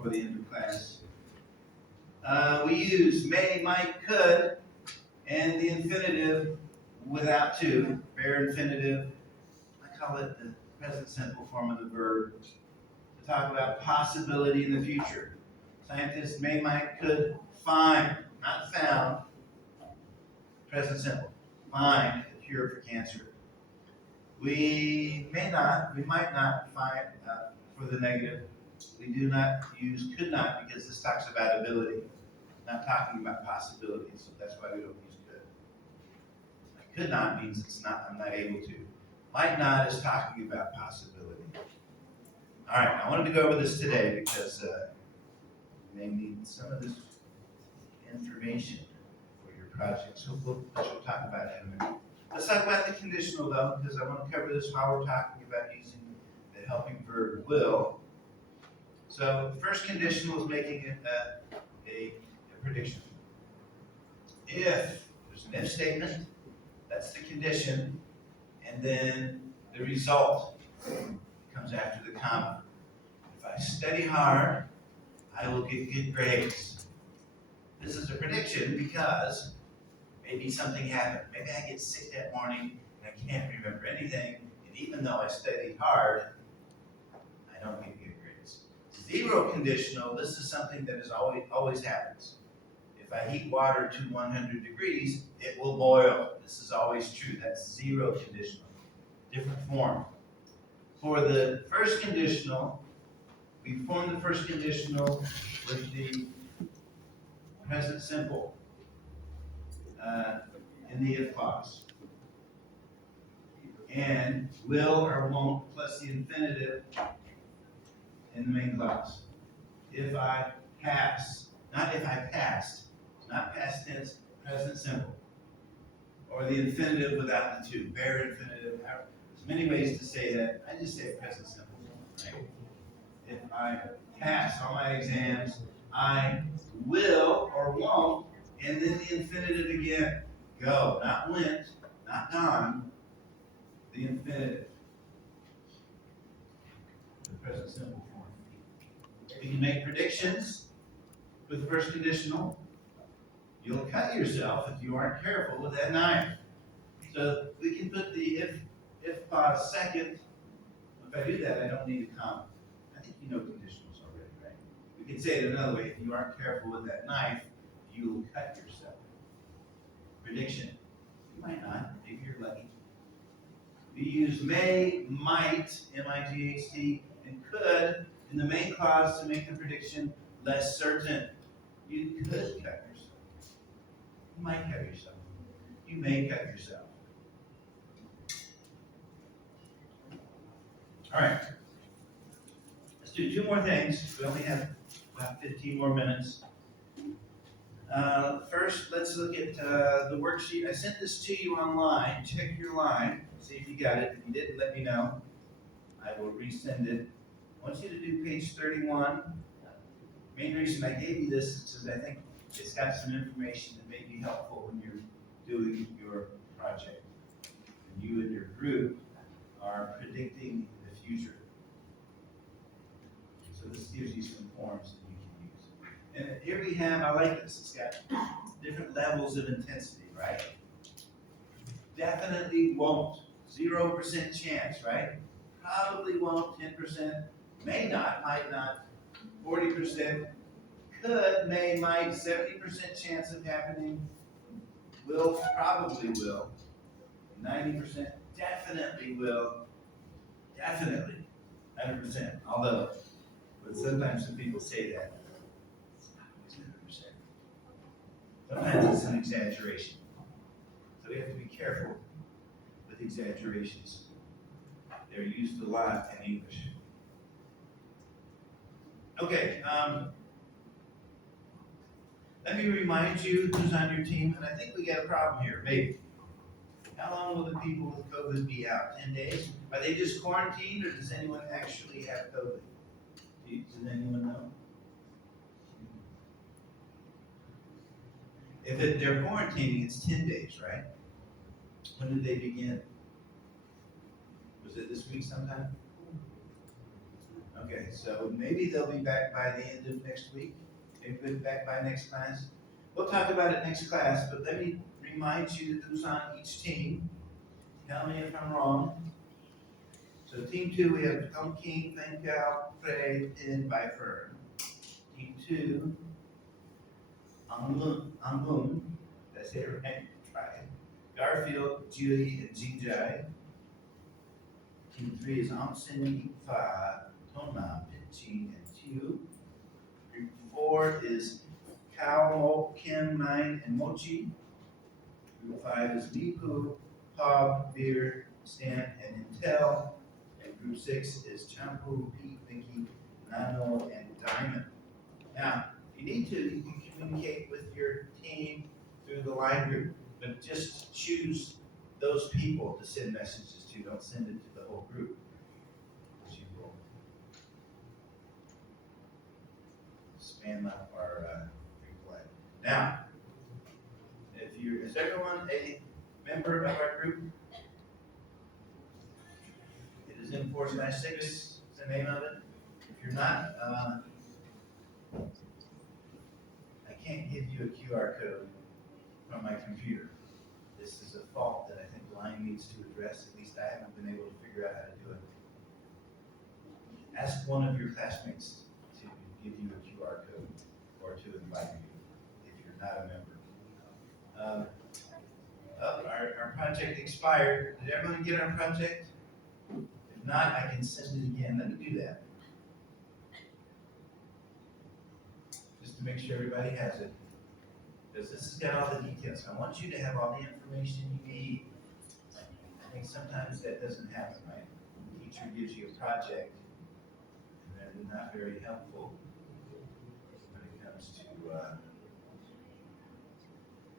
before the end of class. We use may, might, could, and the infinitive without to, bare infinitive. I call it the present simple form of the verb, to talk about possibility in the future. Scientists may, might, could find, not found, present simple, find a cure for cancer. We might not find, for the negative. We do not use could not because this talks about ability, not talking about possibilities, so that's why we don't use could. Could not means I'm not able to. Might not is talking about possibility. All right, I wanted to go over this today because you may need some of this information for your project, so we'll talk about it in a minute. Let's talk about the conditional though, because I want to cover this while we're talking about using the helping verb will. So the first conditional is making it a prediction. If there's an if statement, that's the condition, and then the result comes after the comma. If I study hard, I will get good grades. This is a prediction because maybe something happened. Maybe I get sick that morning and I can't remember anything, and even though I studied hard, I don't get good grades. Zero conditional, this is something that is always happens. If I heat water to 100 degrees, it will boil. This is always true. That's zero conditional. Different form. For the first conditional, we form the first conditional with the present simple in the if clause. And will or won't plus the infinitive in the main clause. If I pass, not if I passed, not past tense, present simple. Or the infinitive without the to, bare infinitive. There's many ways to say that. I just say present simple, right? If I pass all my exams, I will or won't, and then the infinitive again. Go, not went, not gone, the infinitive. The present simple form. You can make predictions with the first conditional. You'll cut yourself if you aren't careful with that knife. So we can put the if clause second. If I do that, I don't need a comma. I think you know conditionals already, right? We can say it another way. If you aren't careful with that knife, you will cut yourself. Prediction. You might not, if you're lucky. We use may, might, M-I-G-H-T, and could in the main clause to make the prediction less certain. You could cut yourself. You might cut yourself. You may cut yourself. All right. Let's do two more things. We only have about 15 more minutes. First, let's look at the worksheet. I sent this to you online. Check your line. See if you got it. If you didn't, let me know. I will resend it. I want you to do page 31. Main reason I gave you this is because I think it's got some information that may be helpful when you're doing your project. And you and your group are predicting the future. So this gives you some forms that you can use. And here we have, I like this, it's got different levels of intensity, right? Definitely won't. 0% chance, right? Probably won't, 10%. May not, might not. 40%. Could, may, might. 70% chance of happening. Will, probably will. 90% definitely will. Definitely. 100%. Although, but sometimes some people say that. It's not always 100%. Sometimes it's an exaggeration. So we have to be careful with exaggerations. They're used a lot in English. Okay, let me remind you who's on your team, and I think we got a problem here, maybe. How long will the people with COVID be out? 10 days? Are they just quarantined, or does anyone actually have COVID? Does anyone know? If they're quarantining, it's 10 days, right? When did they begin? Was it this week sometime? Okay, so maybe they'll be back by the end of next week, maybe they'll be back by next class. We'll talk about it next class, but let me remind you who's on each team. Tell me if I'm wrong. So team 2, we have Tom King, Fan Cao, Frey, Pin, Bai Fern. Team 2, Angun, that's it, right? Try it. Garfield, Julie, and Jingjai. Team 3 is Amsen, Fa, Tona, Pitching, and Tiu. Group 4 is Kao, Kim, Nine, and Mochi. Group 5 is Lipu, Pog, Beer, Stan, and Intel. And group 6 is Champu, Pete, Vicky, Nano, and Diamond. Now, if you need to, you can communicate with your team through the line group, but just choose those people to send messages to. Don't send it to the whole group. You will spam up our reply. Now, is everyone a member of our group? It is N4/6, is the name of it. If you're not, I can't give you a QR code from my computer. This is a fault that I think Line needs to address. At least I haven't been able to figure out how to do it. Ask one of your classmates to give you a QR code or to invite you if you're not a member. Our project expired. Did everyone get our project? If not, I can send it again. Let me do that. Just to make sure everybody has it. Because this has got all the details. I want you to have all the information you need. I think sometimes that doesn't happen, right? The teacher gives you a project, and they're not very helpful when it comes to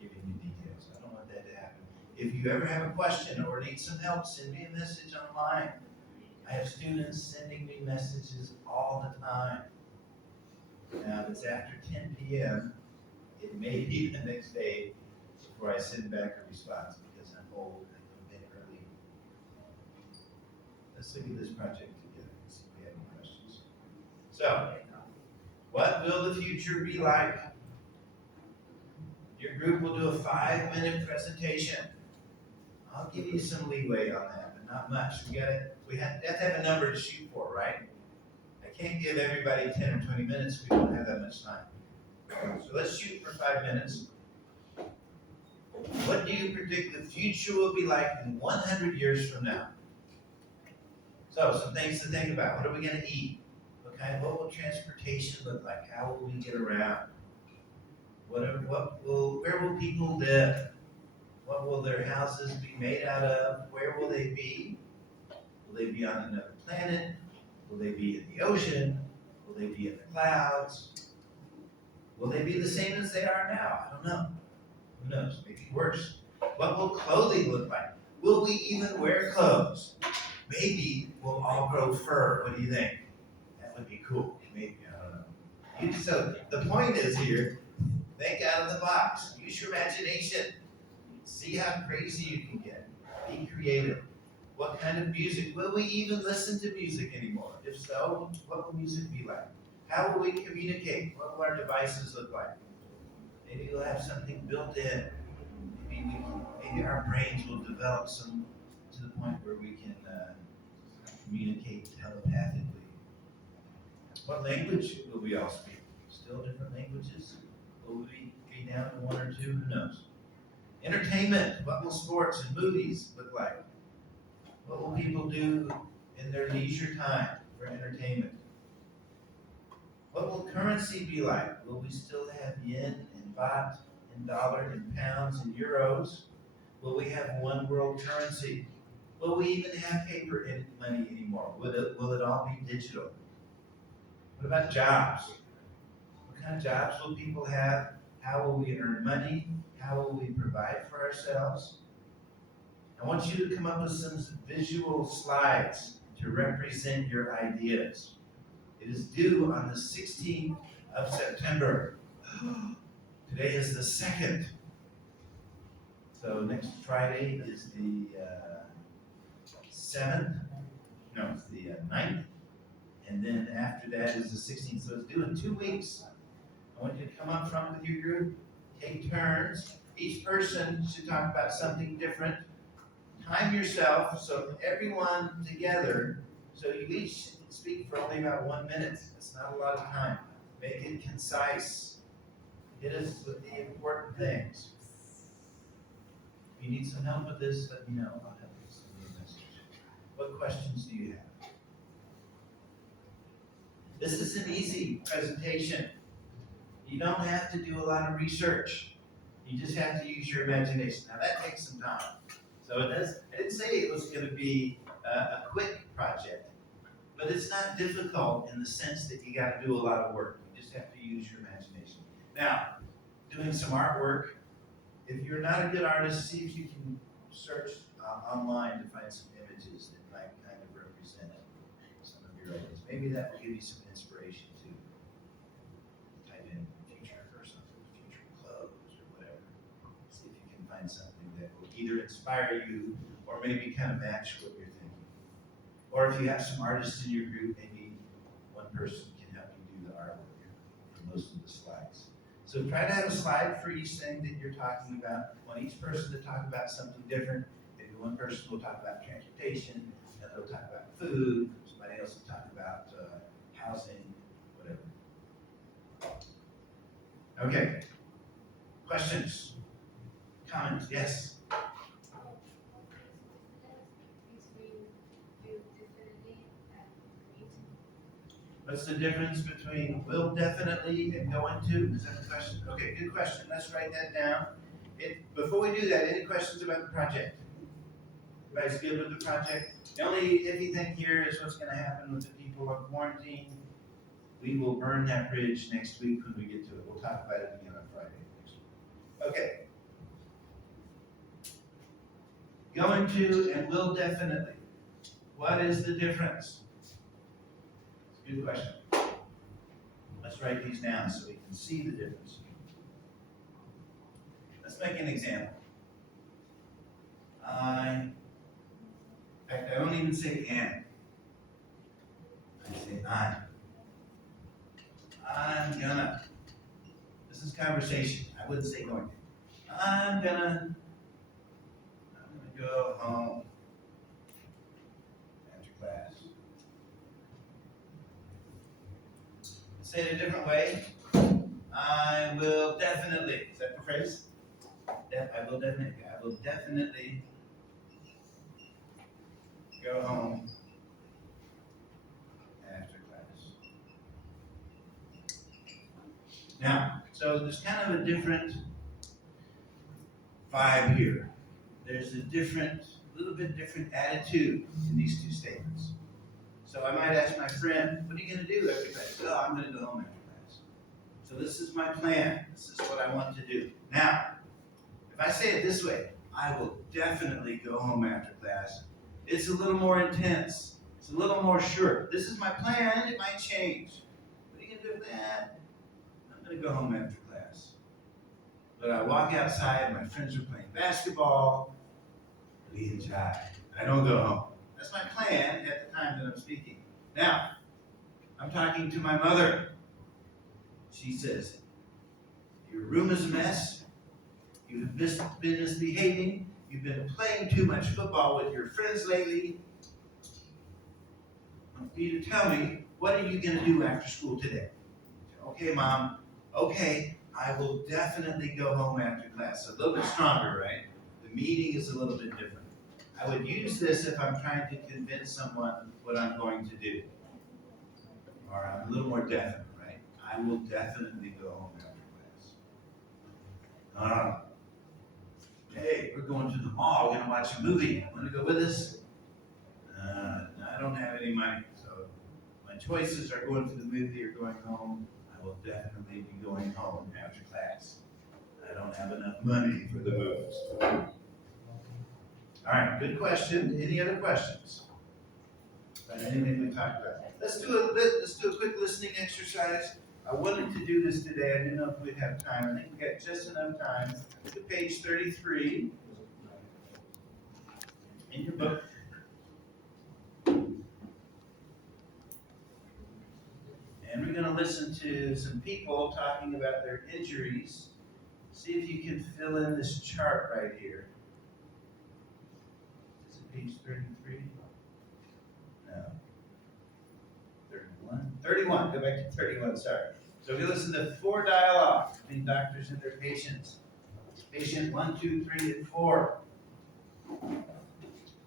giving you details. I don't want that to happen. If you ever have a question or need some help, send me a message online. I have students sending me messages all the time. Now, if it's after 10 p.m., it may be the next day before I send back a response because I'm old and I'm in early. Let's look at this project together and see if we have any questions. So, what will the future be like? Your group will do a 5-minute presentation. I'll give you some leeway on that, but not much. We have to have a number to shoot for, right? I can't give everybody 10 or 20 minutes. We don't have that much time. So let's shoot for 5 minutes. What do you predict the future will be like in 100 years from now? So some things to think about. What are we going to eat? What will transportation look like? How will we get around? Where will people live? What will their houses be made out of? Where will they be? Will they be on another planet? Will they be in the ocean? Will they be in the clouds? Will they be the same as they are now? I don't know. Who knows? Maybe worse. What will clothing look like? Will we even wear clothes? Maybe we'll all grow fur. What do you think? That would be cool. Maybe, I don't know. So the point is here, think out of the box. Use your imagination. See how crazy you can get. Be creative. What kind of music? Will we even listen to music anymore? If so, what will music be like? How will we communicate? What will our devices look like? Maybe we'll have something built in. Maybe our brains will develop to the point where we can communicate telepathically. What language will we all speak? Still different languages? Will we be down to 1 or 2? Who knows? Entertainment. What will sports and movies look like? What will people do in their leisure time for entertainment? What will currency be like? Will we still have yen and baht and dollar and pounds and euros? Will we have one world currency? Will we even have paper money anymore? Will it all be digital? What about jobs? What kind of jobs will people have? How will we earn money? How will we provide for ourselves? I want you to come up with some visual slides to represent your ideas. It is due on the 16th of September. Today is the 2nd. So next Friday is the 7th. No, it's the 9th. And then after that is the 16th. So it's due in 2 weeks. I want you to come up front with your group, take turns. Each person should talk about something different. Time yourself so everyone together, so you each speak for only about 1 minute. It's not a lot of time. Make it concise. Hit us with the important things. If you need some help with this, let me know. I'll help you send you a message. What questions do you have? This is an easy presentation. You don't have to do a lot of research. You just have to use your imagination. Now that takes some time. So it does. I didn't say it was going to be a quick project, but it's not difficult in the sense that you got to do a lot of work. You just have to use your imagination. Now, doing some artwork. If you're not a good artist, see if you can search online to find some images that might kind of represent some of your ideas. Maybe that will give you some inspiration to type in future or something, future clothes or whatever. See if you can find something that will either inspire you or maybe kind of match what you're thinking. Or if you have some artists in your group, maybe one person can help you do the artwork for most of the slides. So try to have a slide for each thing that you're talking about. I want each person to talk about something different. Maybe one person will talk about transportation, another will talk about food, somebody else will talk about housing, whatever. Okay. Questions? Comments? Yes? What's the difference between will definitely and going to? Is that the question? Okay, good question. Let's write that down. Before we do that, any questions about the project? Everybody's good with the project? The only iffy thing here is what's going to happen with the people on quarantine. We will burn that bridge next week when we get to it. We'll talk about it again on Friday next week. Okay. Going to and will definitely. What is the difference? Good question. Let's write these down so we can see the difference. Let's make an example. In fact, I don't even say and. I say I'm gonna. This is conversation. I wouldn't say going to. I'm gonna go home after class. Say it a different way. I will definitely. Is that the phrase? I will definitely go home after class. Now, so there's kind of a different vibe here. There's a little bit different attitude in these two statements. So I might ask my friend, what are you going to do after class? Oh, I'm going to go home after class. So this is my plan. This is what I want to do. Now, if I say it this way, I will definitely go home after class. It's a little more intense. It's a little more sure. This is my plan. It might change. What are you going to do with that? I'm going to go home after class. But I walk outside. My friends are playing basketball. We enjoy. I don't go home. That's my plan at the time that I'm speaking. Now, I'm talking to my mother. She says, your room is a mess. You've been misbehaving. You've been playing too much football with your friends lately. I want you to tell me, what are you going to do after school today? Okay, Mom. Okay, I will definitely go home after class. A little bit stronger, right? The meaning is a little bit different. I would use this if I'm trying to convince someone what I'm going to do. Or I'm a little more definite, right? I will definitely go home after class. Hey, we're going to the mall. We're going to watch a movie. Want to go with us? No, I don't have any money. So my choices are going to the movie or going home. I will definitely be going home after class. I don't have enough money for the movies. All right, good question. Any other questions about anything we talked about? Let's do a quick listening exercise. I wanted to do this today. I didn't know if we'd have time. I think we got just enough time. To page 33 in your book. And we're going to listen to some people talking about their injuries. See if you can fill in this chart right here. Is it page 33? No. 31? 31. Go back to 31, sorry. So we listen to 4 dialogues between doctors and their patients. Patient 1, 2, 3, and 4. Going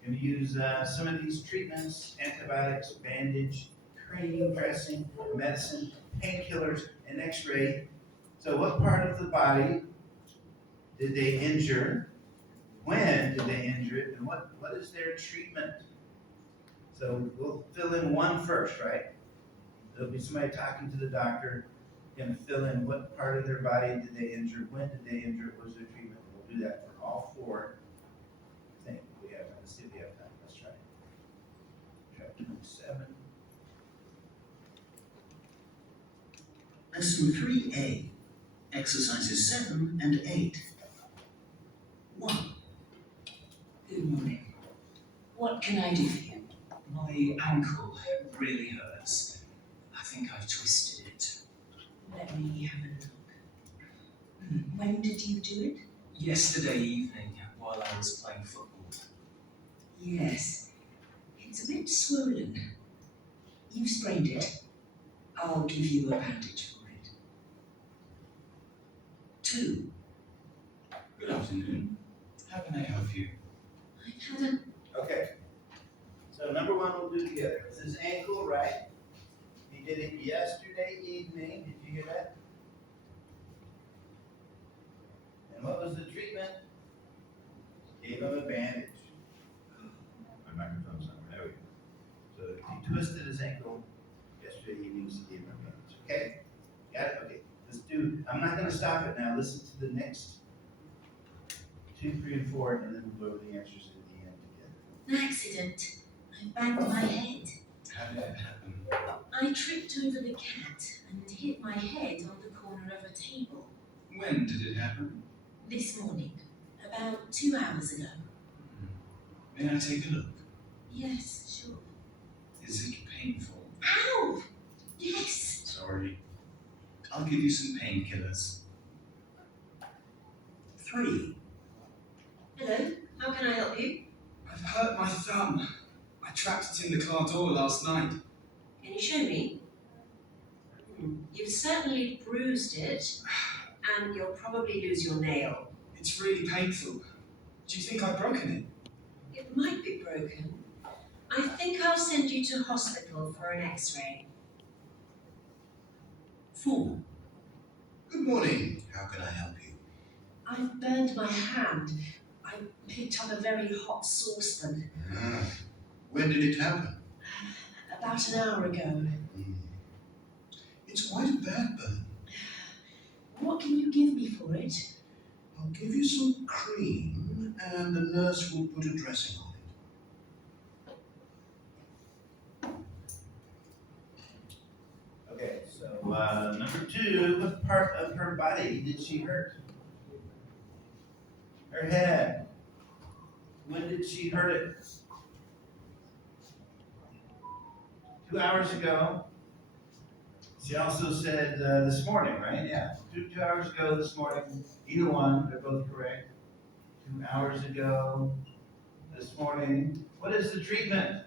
to use some of these treatments: antibiotics, bandage, cream, dressing, medicine, painkillers, and x-ray. So what part of the body did they injure? When did they injure it? And what is their treatment? So we'll fill in one first, right? There'll be somebody talking to the doctor, going to fill in what part of their body did they injure, when did they injure it, what was their treatment. We'll do that for all 4. I think we have time. Let's see if we have time. Let's try. Chapter 27. Lesson 3A, exercises 7 and 8. 1. Good morning. What can I do for you? My ankle really hurts. I think I've twisted it. Let me have a look. When did you do it? Yesterday evening, while I was playing football. Yes. It's a bit swollen. You sprained it. I'll give you a bandage for it. 2. Good afternoon. How can I help you? I've had Okay. So number 1 we'll do together. This is ankle, right? He did it yesterday evening. Did you hear that? And what was the treatment? Gave him a bandage. My microphone's on. There we go. So he twisted his ankle yesterday evening. So he gave him a bandage. Okay? Got it? Okay. Let's do. I'm not going to stop it now. Listen to the next 2, 3, and 4, and then we'll go over the answers at the end together. An accident. I banged my head. How did that happen? I tripped over the cat and hit my head on the corner of a table. When did it happen? This morning, about 2 hours ago. May I take a look? Yes, sure. Is it painful? Ow! Yes. Sorry. I'll give you some painkillers. 3. Hello, how can I help you? I've hurt my thumb. I trapped it in the car door last night. Can you show me? You've certainly bruised it, and you'll probably lose your nail. It's really painful. Do you think I've broken it? It might be broken. I think I'll send you to hospital for an x-ray. 4. Good morning. How can I help you? I've burned my hand. I picked up a very hot saucepan. When did it happen? About an hour ago. It's quite a bad burn. What can you give me for it? I'll give you some cream and the nurse will put a dressing on it. Okay, so number 2, what part of her body did she hurt? Her head. When did she hurt it? 2 hours ago. She also said this morning, right? Yeah, 2 hours ago this morning. Either one, they're both correct. 2 hours ago this morning. What is the treatment?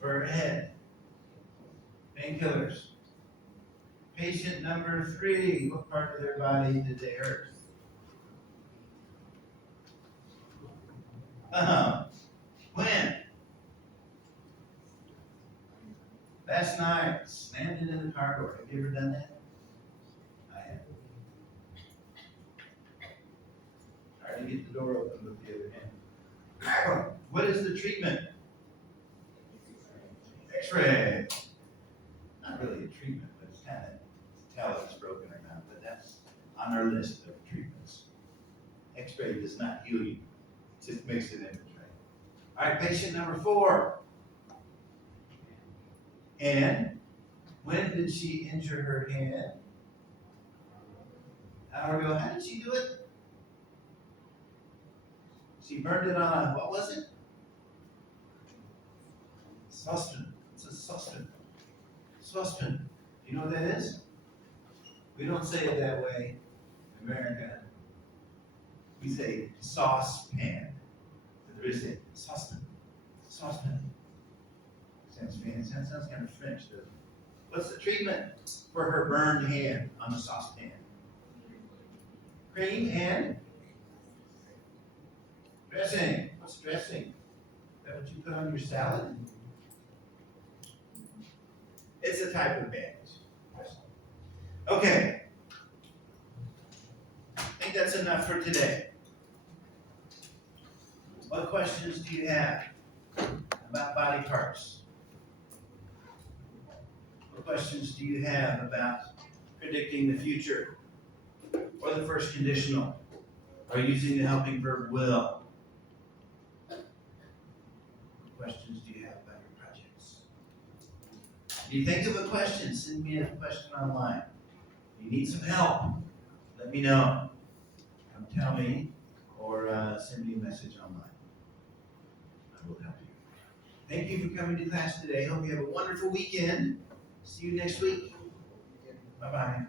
For her head. Painkillers. Patient number 3, what part of their body did they hurt? When? Last night, slammed it in the car door. Have you ever done that? I have. Try to get the door open with the other hand. What is the treatment? X-ray. Not really a treatment, but it's kind of tell if it's broken or not. But that's on our list of treatments. X-ray does not heal you. It just makes an image, right? All right, patient number 4. And when did she injure her head? An hour ago. How did she do it? She burned it on a, what was it? Saucepan. What's a saucepan? Saucepan. Do you know what that is? We don't say it that way in America. We say saucepan. But there is a saucepan. Saucepan. Sounds fancy. Sounds kind of French, doesn't it? What's the treatment for her burned hand on the saucepan? Cream and dressing. What's dressing? Is that what you put on your salad? It's a type of bandage. Okay. I think that's enough for today. What questions do you have about body parts? What questions do you have about predicting the future? Or the first conditional? Or using the helping verb will? What questions do you have about your projects? If you think of a question, send me a question online. If you need some help, let me know. Come tell me or send me a message online. I will help you. Thank you for coming to class today. Hope you have a wonderful weekend. See you next week. Bye-bye.